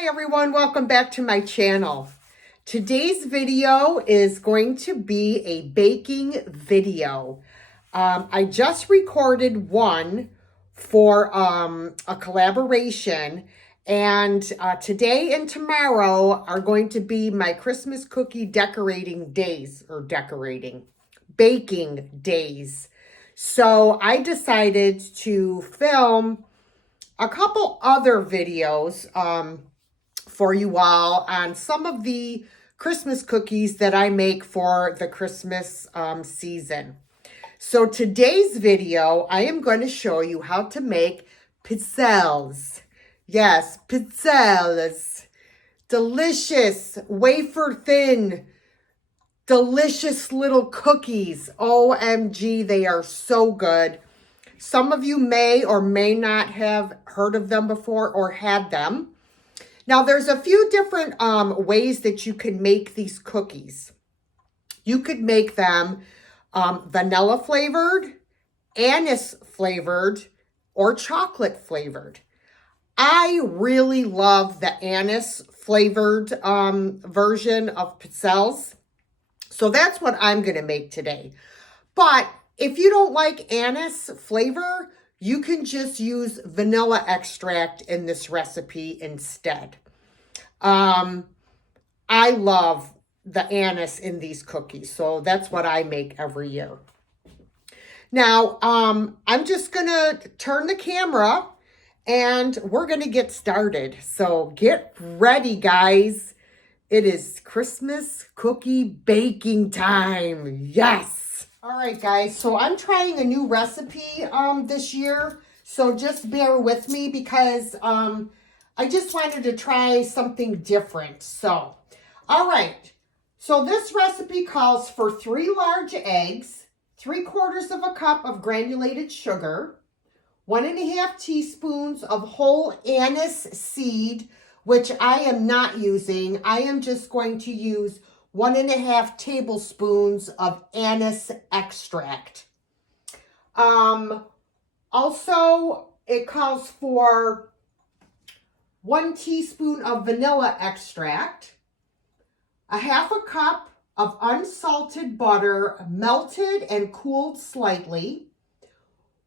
Hi everyone, welcome back to my channel. Today's video is going to be a baking video. I just recorded one for a collaboration, and today and tomorrow are going to be my Christmas cookie decorating days, or baking days. So I decided to film a couple other videos for you all on some of the Christmas cookies that I make for the Christmas season. So today's video, I am going to show you how to make pizzelles. Yes, pizzelles. Delicious, wafer thin, delicious little cookies. OMG, they are so good. Some of you may or may not have heard of them before or had them. Now, there's a few different ways that you can make these cookies. You could make them vanilla flavored, anise flavored, or chocolate flavored. I really love the anise flavored version of pizzelles. So that's what I'm going to make today. But if you don't like anise flavor, you can just use vanilla extract in this recipe instead. I love the anise in these cookies, so that's what I make every year. Now, I'm just going to turn the camera and we're going to get started. So get ready, guys. It is Christmas cookie baking time. Yes. All right, guys, so I'm trying a new recipe this year, so just bear with me because I just wanted to try something different. So, all right, so this recipe calls for 3 large eggs, 3/4 of a cup of granulated sugar, 1½ teaspoons of whole anise seed, which I am not using. I am just going to use 1½ tablespoons of anise extract. Also, it calls for 1 teaspoon of vanilla extract, 1/2 cup of unsalted butter, melted and cooled slightly,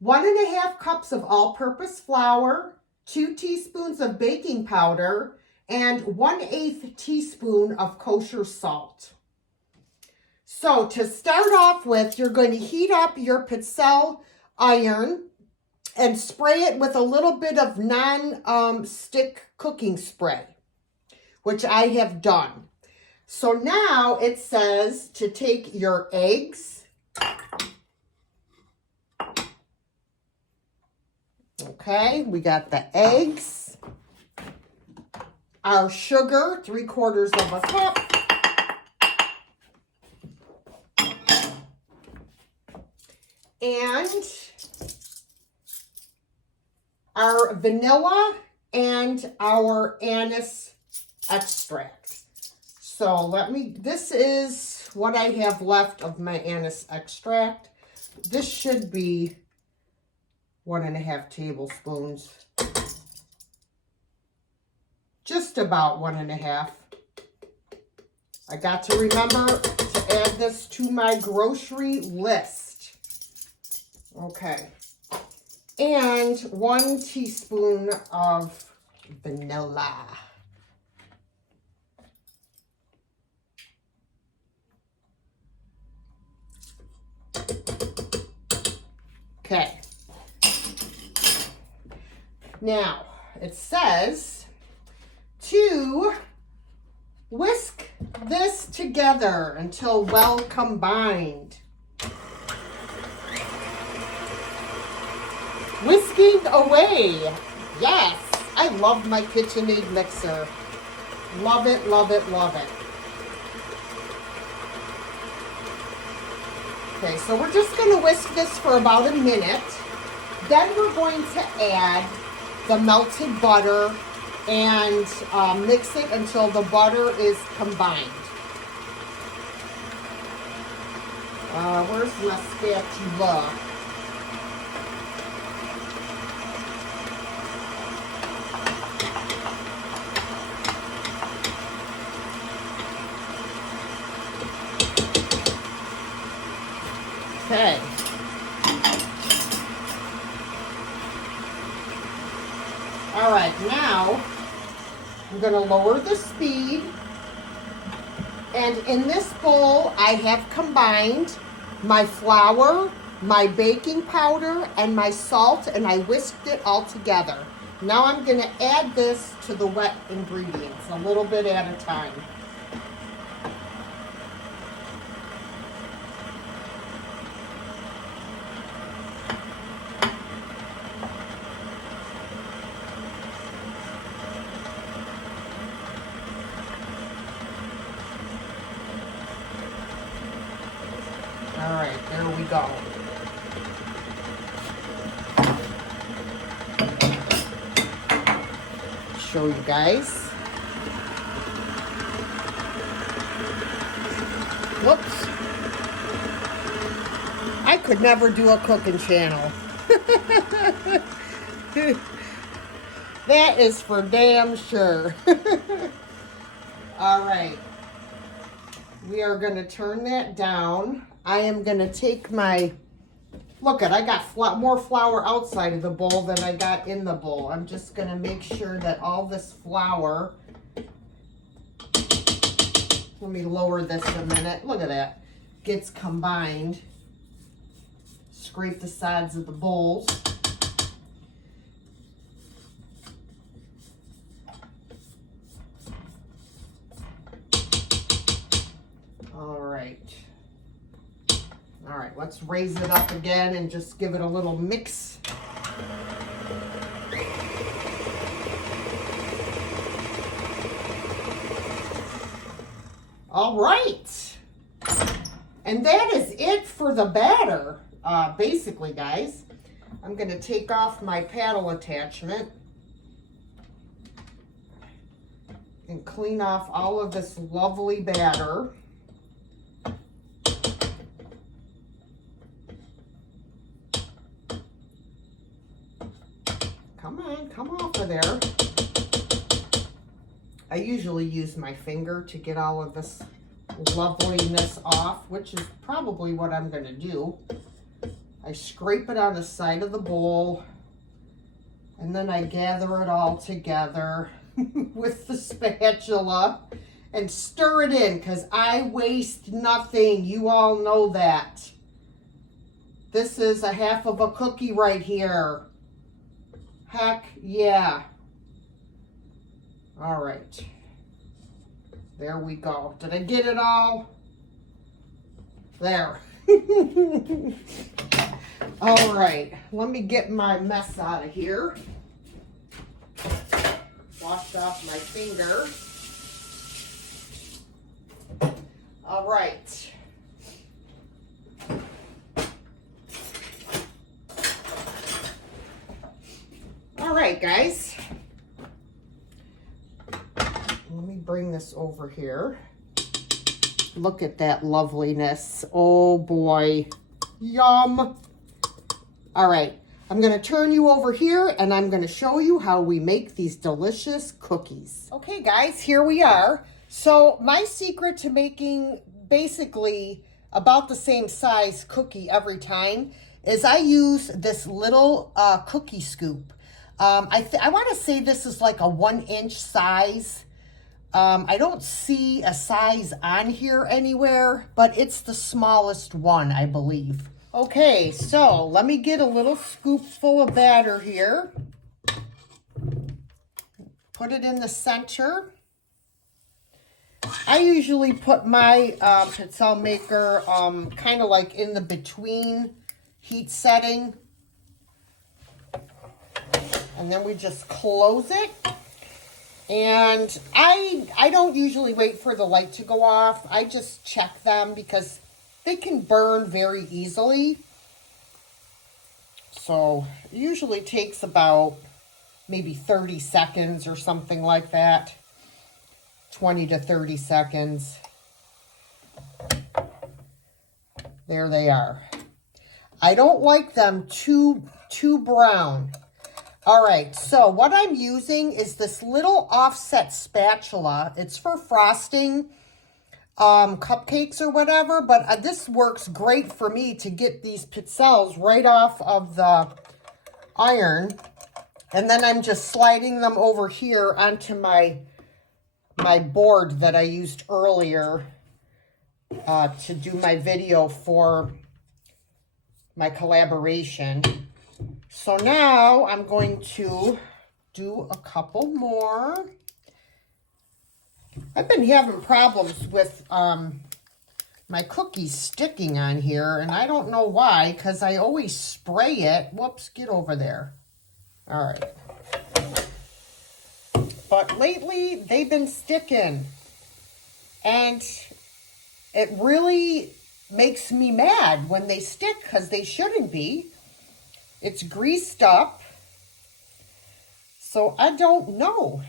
1½ cups of all-purpose flour, 2 teaspoons of baking powder, and 1/8 teaspoon of kosher salt. So to start off with, you're going to heat up your pizzelle iron and spray it with a little bit of non-stick cooking spray, which I have done. So now it says to take your eggs, okay, we got the eggs, our sugar, 3/4 of a cup, and our vanilla and our anise extract. So this is what I have left of my anise extract. This should be 1½ tablespoons. Just about 1½. I got to remember to add this to my grocery list. Okay. And 1 teaspoon of vanilla. Okay. Now, it says to whisk this together until well combined. Whisking away. Yes, I love my KitchenAid mixer. Love it, love it, love it. Okay, so we're just going to whisk this for about a minute. Then we're going to add the melted butter and mix it until the butter is combined. Where's my spatula? going to lower the speed. And in this bowl, I have combined my flour, my baking powder, and my salt, and I whisked it all together. Now I'm going to add this to the wet ingredients, a little bit at a time. All right, there we go. Show you guys. Whoops. I could never do a cooking channel. That is for damn sure. All right. We are going to turn that down. I am going to take my, look at, I got more flour outside of the bowl than I got in the bowl. I'm just going to make sure that all this flour, let me lower this a minute. Look at that. Gets combined. Scrape the sides of the bowls. All right, let's raise it up again and just give it a little mix. All right. And that is it for the batter, basically, guys. I'm going to take off my paddle attachment and clean off all of this lovely batter. Come off of there. I usually use my finger to get all of this loveliness off, which is probably what I'm going to do. I scrape it on the side of the bowl, and then I gather it all together with the spatula and stir it in, because I waste nothing. You all know that. This is a half of a cookie right here. Heck yeah. All right. There we go. Did I get it all? There. All right. Let me get my mess out of here. Wash off my finger. All right. All right, guys. Let me bring this over here. Look at that loveliness. Oh boy. Yum. All right. I'm going to turn you over here and I'm going to show you how we make these delicious cookies. Okay, guys, here we are. So my secret to making basically about the same size cookie every time is I use this little cookie scoop. I want to say this is like a 1-inch size. I don't see a size on here anywhere, but it's the smallest one, I believe. Okay, so let me get a little scoop full of batter here. Put it in the center. I usually put my pizzelle maker kind of like in the between heat setting. And then we just close it. And I don't usually wait for the light to go off. I just check them because they can burn very easily. So it usually takes about maybe 30 seconds or something like that. 20 to 30 seconds. There they are. I don't like them too brown. All right, so what I'm using is this little offset spatula. It's for frosting cupcakes or whatever, but this works great for me to get these pizzelles right off of the iron. And then I'm just sliding them over here onto my my board that I used earlier to do my video for my collaboration. So now I'm going to do a couple more. I've been having problems with my cookies sticking on here, and I don't know why, because I always spray it. Whoops, get over there. All right. But lately, they've been sticking, and it really makes me mad when they stick, because they shouldn't be. It's greased up, so I don't know.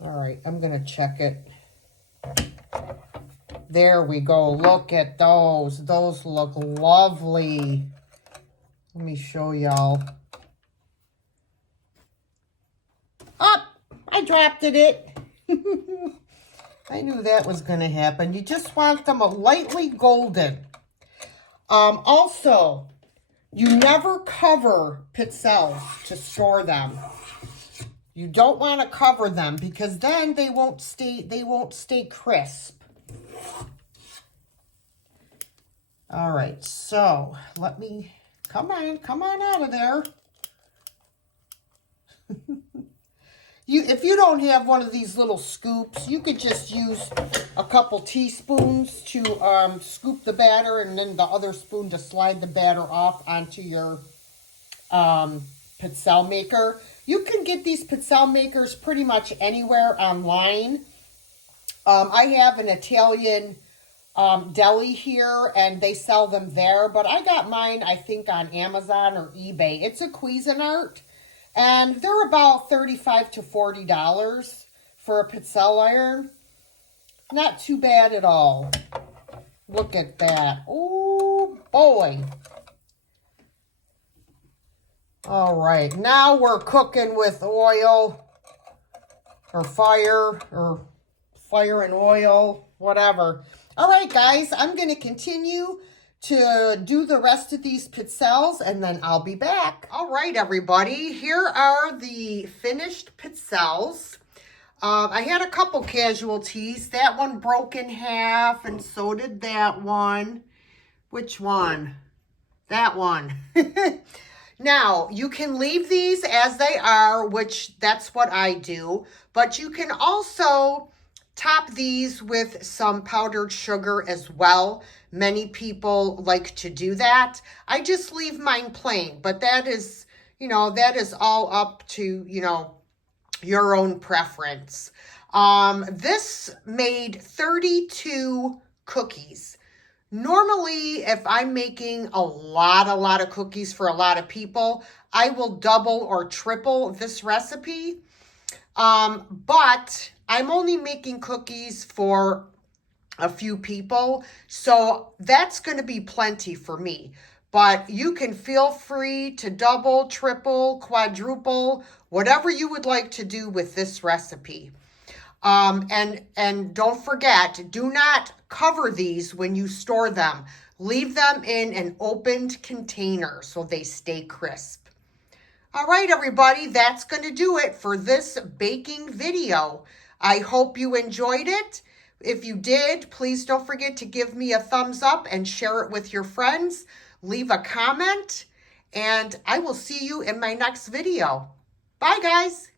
All right, I'm going to check it. There we go. Look at those. Those look lovely. Let me show y'all. Up! I dropped it. I knew that was going to happen. You just want them a lightly golden. Also, you never cover pizzelles to store them. You don't want to cover them because then they won't stay crisp. All right, so let me come on out of there. If you don't have one of these little scoops, you could just use a couple teaspoons to scoop the batter, and then the other spoon to slide the batter off onto your pizzelle maker. You can get these pizzelle makers pretty much anywhere online. I have an Italian deli here, and they sell them there, but I got mine, I think, on Amazon or eBay. It's a Cuisinart, and they're about $35 to $40 for a pizzelle iron. Not too bad at all. Look at that. Oh, boy. All right, now we're cooking with oil or fire and oil, whatever. All right, guys, I'm going to continue to do the rest of these pizzelles, and then I'll be back. All right, everybody, here are the finished pizzelles. I had a couple casualties. That one broke in half, and so did that one. Which one? That one. Now, you can leave these as they are, which that's what I do, but you can also top these with some powdered sugar as well. Many people like to do that. I just leave mine plain, but that is, that is all up to, your own preference. This made 32 cookies. Normally, if I'm making a lot of cookies for a lot of people, I will double or triple this recipe. But I'm only making cookies for a few people, so that's going to be plenty for me. But you can feel free to double, triple, quadruple, whatever you would like to do with this recipe. And don't forget, do not cover these when you store them. Leave them in an opened container so they stay crisp. All right, everybody, that's going to do it for this baking video. I hope you enjoyed it. If you did, please don't forget to give me a thumbs up and share it with your friends. Leave a comment, and I will see you in my next video. Bye, guys.